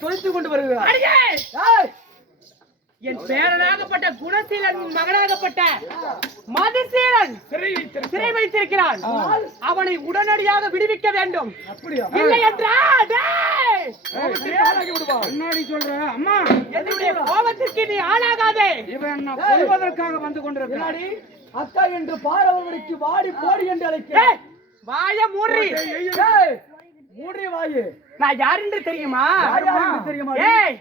தொலைத்துக் கொண்டு வருகிறார். என் பேரனாகப்பட்ட குணசீலன் மகனாகப்பட்ட மதுசீலன் சிறை வைத்திருக்கிறான். அவனை உடனடியாக விடுவிக்க வேண்டும். இல்லை என்றால். முன்னாடி சொல்றேன் அம்மா! என்னுடைய கோபத்திற்கு நீ ஆளாகாதே. இவன் நான் கொல்வதற்காக வந்து கொண்டிருக்கிறான். பின்னாடி அக்கா என்று பாரவர்களுக்கு வாடி போடி என்று அழைக்கிறேன். ஏய், வாய மூடி. மூடி வாயு. நான் யார் என்று தெரியுமா தெரியுமா? ஏய்.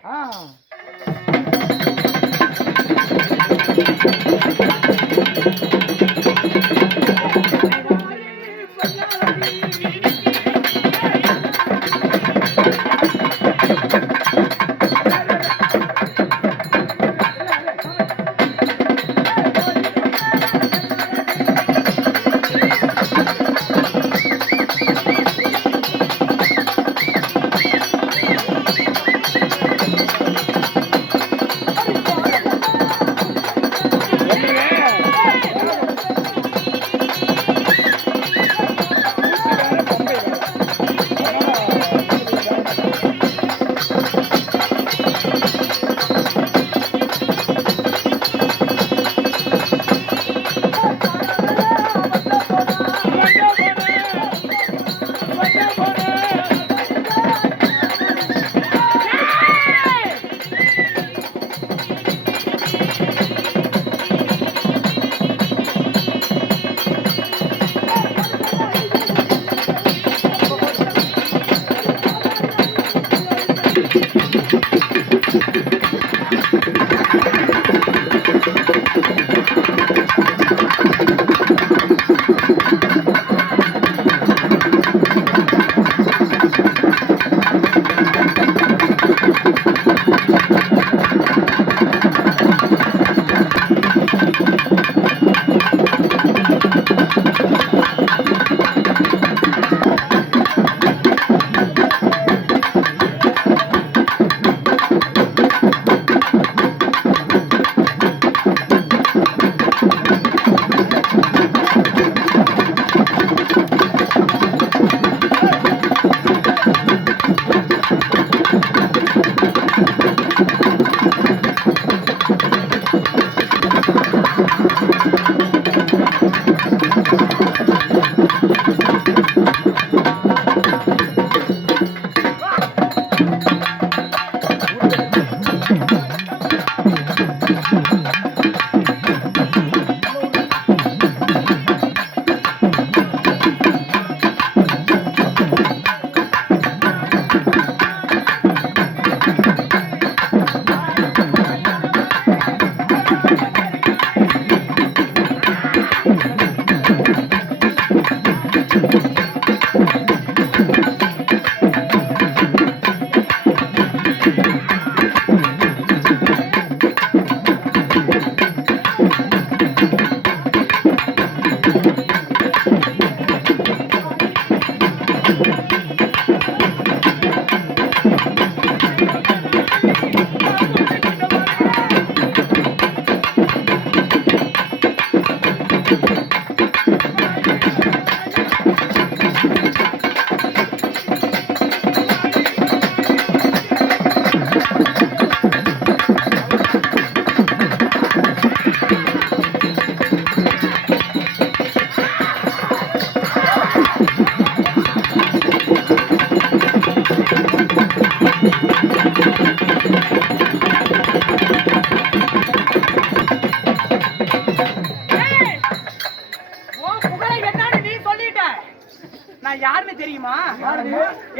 நான் யாருன்னு தெரியுமா?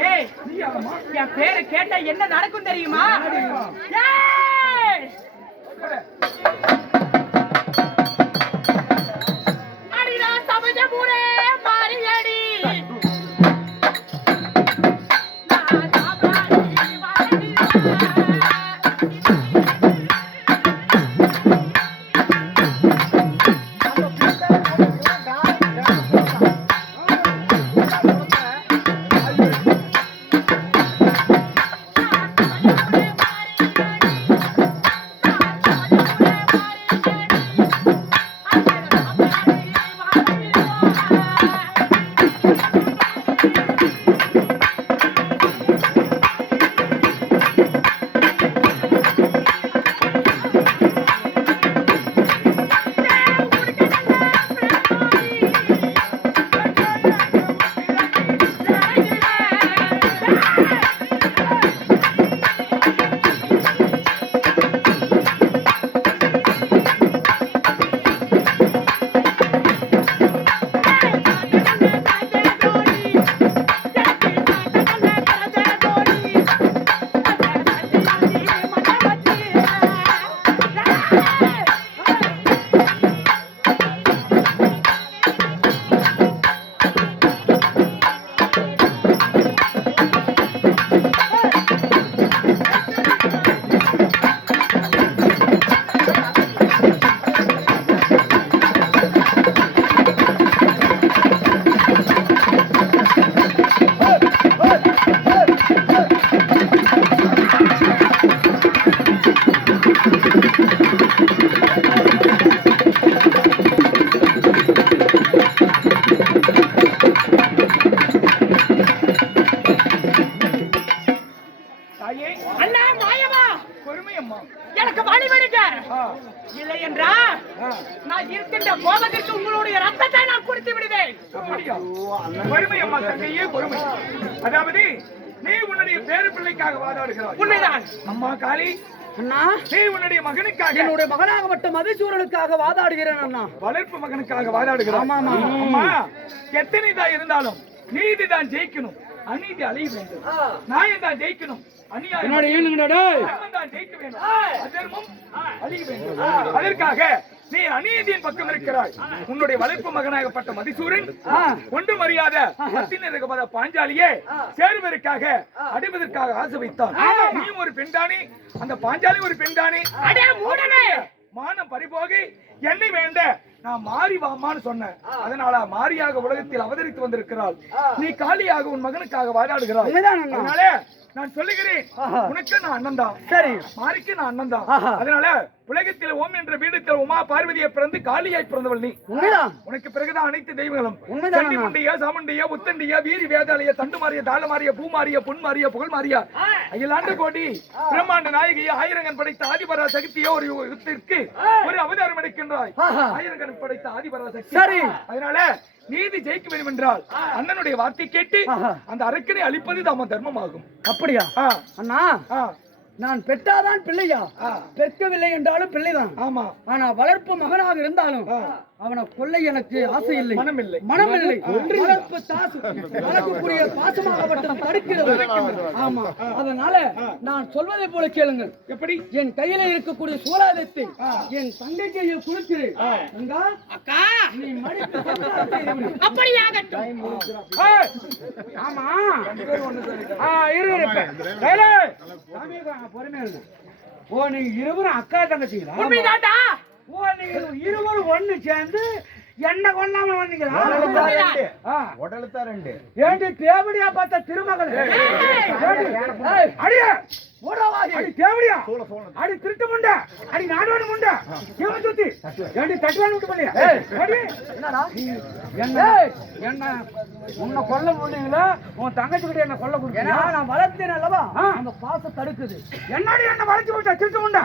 ஏய் என் பேரு கேட்டா என்ன நடக்கும் தெரியுமா? ஏய்! இல்லை என்றா நான் இருக்கின்ற கோபத்திற்கு உங்களுடைய ரத்தத்தை நான் குடித்து விடுவேன்? பொறுமை அம்மா தங்கையே பொறுமை. அதாவது நீ உன்னுடைய பேரு பிள்ளைக்காக வாதாடுகிறாய். உண்மைதான். அம்மா காளி அண்ணா நீ உன்னுடைய மகனுக்காக என்னுடைய மகனாகப்பட்ட மதுசூரனுக்காக வாதாடுகிறேன் அண்ணா. வளர்ப்பு மகனுக்காக வாதாடுகிறாய். ஆமா, ஆமா. அம்மா எத்தனைதான் இருந்தாலும் நீதி தான் ஜெயிக்கணும். அநீதி அழிய வேண்டும். நியாயம் தான் ஜெயிக்கணும். அதற்காக நீ அநீதியின் பக்கம் இருக்கிறாய். உன்னுடைய வளர்ப்பு மகனாகப்பட்ட மதிசூரன் அறியாத பத்தினருகபத பாஞ்சாலியே சேருவதற்காக அடைவதற்காக ஆசை வைத்தான். நீயும் ஒரு பெண்தானே? அந்த பாஞ்சாலி ஒரு பெண்தானே? அடே மூடனே மானம் பறிபோகி என்னை வேண்ட நான் மாறி வாமான்னு சொன்னேன். அதனால மாரியாக உலகத்தில் அவதரித்து வந்திருக்கிறாள். நீ காளியாக உன் மகனுக்காக அண்ணா. அதனால நான் சொல்லுகிறேன். உனக்கு நான் அண்ணன் தான். சரி. மாரிக்கு நான் அண்ணன் தான். அதனால உலகத்தில் ஓம் என்ற வீடுத்தில் உமா பார்வதியை பிறந்து காளியாய் பிறந்தவள் நீ. உண்மைதான். உனக்கு பிறகுதான் அனைத்து தெய்வங்களும். சண்டிமுண்டிய சாமுண்டிய உத்தண்டிய வீரி வேதாலய தண்டுமாரிய தாளமாரிய பூமாரிய பொன்மாரிய புகழ்மாரியா அகிலாண்டு கோடி பிரம்மாண்ட நாயகிய ஆயிரங்கன் படைத்த ஆதிபரா சக்தியோ ஒரு யுகத்திற்கு ஒரு அவதாரம் எடுக்கின்றாய் ஆஹா. ஆயிரங்கன் படைத்த ஆதிபரா சக்தி. சரி. அதனால நீதி ஜெயிக்க வேண்டும் என்றால் அண்ணனுடைய வார்த்தை கேட்டு. அந்த அரக்கனை அழிப்பது தாம தர்மமாகும் அப்படியா? அண்ணா நான் பெற்றாதான் பிள்ளையா. பெற்கவில்லை என்றாலும் பிள்ளைதான். ஆமா. ஆனா வளர்ப்பு மகனாக இருந்தாலும் அவனை கொல்ல எனக்கு ஆசை இல்லை. மனமில்லை. மனமில்லை. வளர்ப்பு தாசு. வளர்க்கக்கூடிய பாசமாகப்பட்டது தடுக்கிறது. ஆமா. அதனால நான் சொல்வதை போல கேளுங்கள். எப்படி? என் கையில இருக்கக்கூடிய சூலாயுதத்தை என் தங்கை கையில் கொடுக்கிறேன் அக்கா! நீ மடித்து. அப்படியாகட்டும். ஆமா. இரு, பொறுமையா இருங்க. ஓ நீங்க இருவரும் அக்கா தங்கச்சிங்களா? ஓ நீங்க இருவரும் ஒண்ணு சேர்ந்து என்ன கொண்டாம வந்தீங்களா. உடலுத்தா ரெண்டு ஏண்டி தேவடியா பார்த்த திருமகள் அடிய அடி தேவடியா? அடி திருட்டு முண்டை. அடி நாடோடு முண்டை. இவன் சுத்தி. ஏண்டி தட்டுவான் விட்டு பண்ணியா அடி. என்னடா? என்ன? என்ன? உன்னை கொல்ல முடியல. உன் தங்கச்சி கிட்ட என்ன கொல்ல முடியும் நான் வளர்த்தேன் அல்லவா? அந்த பாசம் தடுக்குது. என்னடி என்ன வளர்ச்சி விட்டா திருட்டு முண்டை.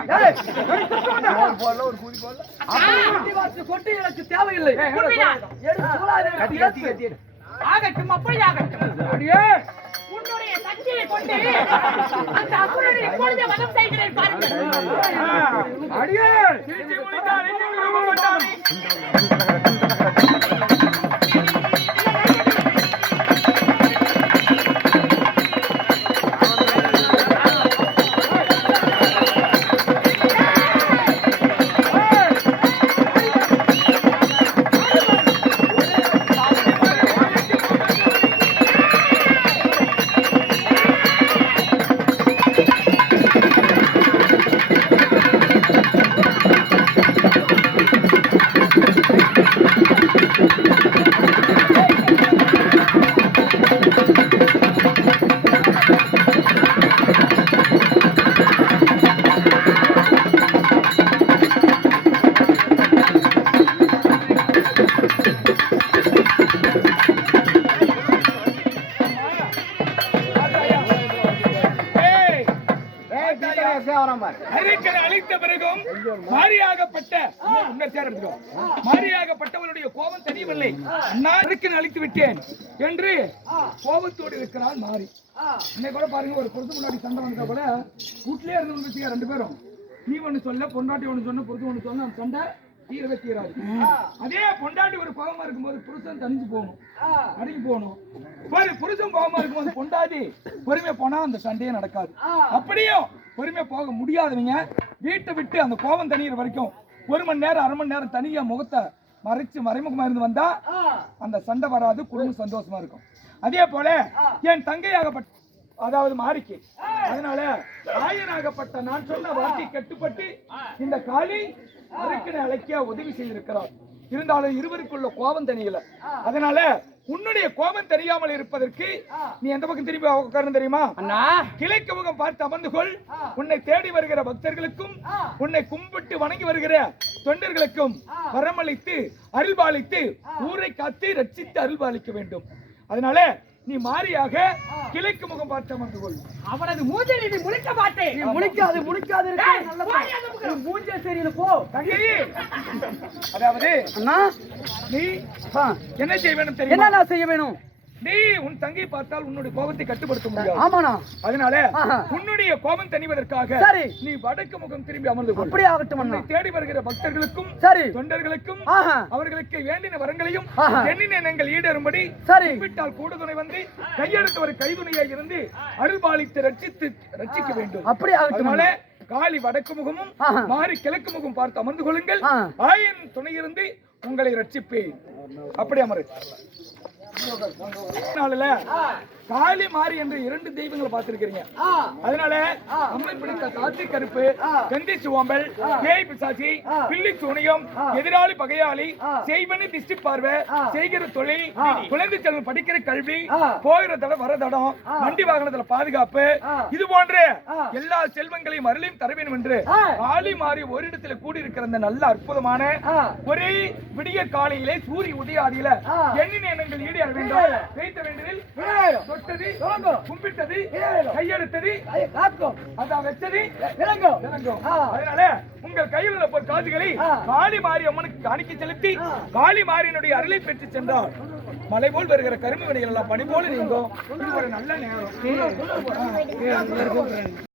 கொட்டி எனக்கு தேவையில்லை. கத்தி கத்தி ஆகட்டும். அடியே. சக்தியை கொண்டு அந்த அசுரனை இப்பொழுதே வதம் செய்கிறேன் பாருங்கள். அடியே! விட்டேன் என்று கோபத்தோடு இருக்கிறாள் மாறி. இன்னைக்கு கூட பாருங்க ஒரு பொருத்து முன்னாடி சண்டை வந்தா கூட வீட்லயே இருந்து வச்சுக்க ரெண்டு பேரும். நீ ஒண்ணு சொல்ல பொண்டாட்டி ஒண்ணு சொன்ன பொருத்து ஒண்ணு சொன்ன அந்த சண்டை தீரவே தீராது. அதே பொண்டாட்டி ஒரு கோபமா இருக்கும்போது புருஷன் தனிஞ்சு போகணும். அடங்கி போகணும். ஒரு புருஷன் கோபமா இருக்கும்போது பொண்டாட்டி பொறுமையா போனா அந்த சண்டையே நடக்காது. அப்படியும் பொறுமையா போக முடியாதவங்க வீட்டை விட்டு அந்த கோபம் தனியிற வரைக்கும் ஒரு மணி நேரம் அரை மணி நேரம் தனியா முகத்தை மறைச்சு மறைமுகமா இருந்து வந்தா அந்த சண்டை வராது குடும்பம் சந்தோஷமா இருக்கும். அதே போல என் தங்கையாகப்பட்ட அதாவது மாறிக்கு அதனால ஆயனாகப்பட்ட நான் சொன்ன வார்த்தை கட்டுப்பட்டு இந்த காளி அருக்கனை அழைக்க உதவி செய்திருக்கிறார். இருந்தாலும் இருவருக்குள்ள கோபம் தெரியல. அதனால உன்னுடைய கோபம் தெரியாமல் இருப்பதற்கு நீ எந்த பக்கம் திரும்பி உட்கார்ந்து தெரியுமா? அண்ணா. கிழக்கு முகம் பார்த்து அமர்ந்து கொள். உன்னை தேடி வருகிற பக்தர்களுக்கும் உன்னை கும்பிட்டு வணங்கி வருகிற தொண்டர்களுக்கும் வரமளித்து அருள்பாலித்து ஊரை காத்து ரட்சித்து அருள்பாலிக்க வேண்டும். அதனால நீ மாறியாக கிழக்கு முகம் பார்த்து அமர்ந்து கொள். அவனது மூஞ்சில் நீ முழிக்க மாட்டேன் நீ பக்கம். நீ மூஞ்சே சரியில்லை போ. தங்கி. அதாவது அண்ணா. நீ என்ன செய்ய வேண்டும் தெரியுமா? என்னண்ணா செய்ய வேணும்? நீ உன் தங்கை பார்த்தால் உன்னுடைய கோபத்தை கட்டுப்படுத்த முடியாது ஆமாண்ணா அதனால. உன்னுடைய கோபம் தணிவதற்காக சரி. நீ வடக்கு முகம் திரும்பி அமர்ந்து கொள் அப்படியே ஆகட்டும் அண்ணா தேடி வருகிற பக்தர்களுக்கும் சரி தொண்டர்களுக்கும் அவர்களுக்கு வேண்டின வரங்களையும். எண்ணின எண்ணங்கள் ஈடேறும்படி சரி கும்பிட்டால் கூட துணை வந்து கையெடுத்து ஒரு கைதுணையாய் இருந்து அருள்பாலித்து ரட்சித்து ரட்சிக்க வேண்டும் அப்படியே ஆகட்டும். காளி வடக்கு முகமும். மாறி கிழக்கு முகம் பார்த்து அமர்ந்து கொள்ளுங்கள். ஆயின் துணை இருந்து உங்களை ரட்சிப்பேன் அப்படி அமரு நாளில் காளி மாறி என்ற இரண்டு தெய்வங்களை பார்த்திருக்கிறீங்க. அதனால அம்மை பிடித்த காசி கருப்பு கந்தி சுவம்பல் பேய் பிசாசி பில்லி சூனியம் எதிராளி பகையாளி செய்வனி திஷ்டி பார்வை செய்கிற தொழில் குழந்தை செல்வம் படிக்கிற கல்வி போகிற தடம் வர தடம் வண்டி வாகனத்துல பாதுகாப்பு இது போன்ற எல்லா செல்வங்களையும் அருளையும் தர வேண்டும் என்று காளி மாறி ஒரு இடத்துல கூடி இருக்கிற அந்த நல்ல அற்புதமான ஒரே விடிய காலையிலே சூரிய உதயாதியில எண்ணின எண்ணங்கள் ஈடேற வேண்டும். வைத்த வேண்டியதில் தொட்டது கும்பிட்டது கையெடுத்தது அதான் வச்சது விளங்கும் அதனால உங்கள் கையில் உள்ள பொற் காசுகளை காளி அம்மனுக்கு காணிக்கை செலுத்தி காளி மாரியனுடைய அருளை பெற்று சென்றார். மலை போல் வருகிற கரும்பு வினைகள் எல்லாம் பனி போல நீங்கும். இது ஒரு நல்ல நேரம்.